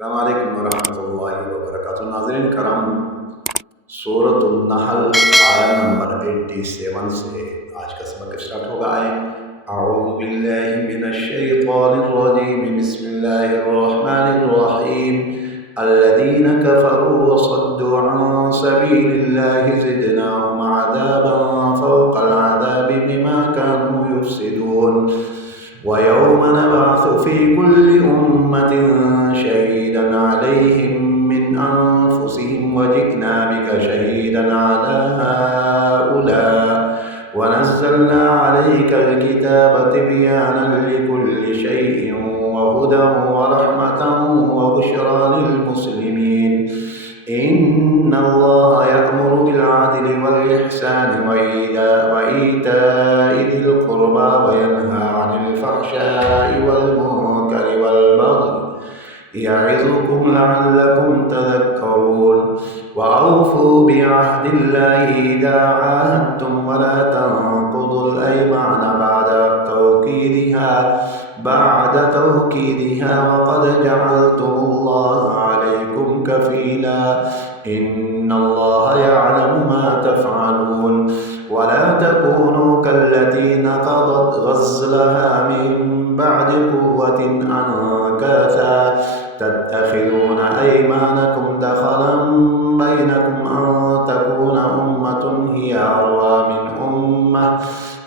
अस्सलामुअलैकुम वरहमतुल्लाहि वबरकातुहू। नाज़रीन करम, सूरतुन नहल आया नंबर 87 से आज का सबक स्टार्ट होगा। अऊज़ु बिल्लाहि मिनश शैतानिर रजीम, बिस्मिल्लाहिर रहमानिर रहीम। अल्लज़ीना कफ़रू व सद्दू अन सबीलिल्लाहि ज़िदनाहुम अज़ाबन फ़ौक़ल अज़ाबि बिमा कानू युफ़्सिदून। वयौम नबअसु फ़ी कुल्लि उम्मतिन शहीदन अलैहिम मिन अनफुसिहिम वजि'ना बिका शहीदन अला हाउलाइ वनज़्ज़लना अलैकल किताब तिबयानन लिकुल्लि शैइन वहुदन वरहमतन वबुश्रा लिलमुस्लिमीन। इन्नल्लाहा यअमुरु बिल-अदलि वल-इहसानि वईताइ ज़िल क़ुर्बा वयन्हा अनिल फ़हशाइ वल-मुनकरि वल-बग़यि य'iज़ुकुम लअल्लकुम तज़क्करून। वअऊफ़ू बिअहदिल्लाहि इज़ा आहादतुम वला तंक़ुज़ुल अयमान بعد توكيدها وقد جعلتم الله عليكم كفيلا إن الله يعلم ما تفعلون. ولا تكونوا كالتي نقضت غزلها من بعد قوة أنكاثا تتخذون أيمانكم دخلا بينكم أن تكون أمة هي أربى من أمة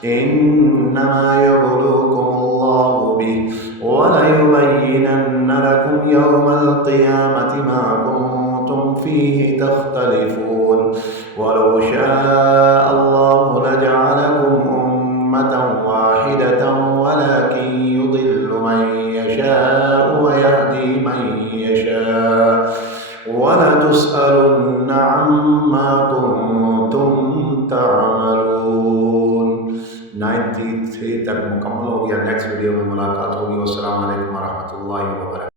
إنما يبلوكم الله به وليبينن لكم يوم القيامة ما كنتم فيه تختلفون. ولو شاء الله لجعلكم أمة واحدة ولكن يضل من يشاء ويهدي من يشاء ولتسألن عما كنتم تعملون। 93 तक मुकम्मल हो गया। नेक्स्ट वीडियो में मुलाकात होगी। अस्सलामु अलैकुम वरहमतुल्लाहि वबरकातुहू।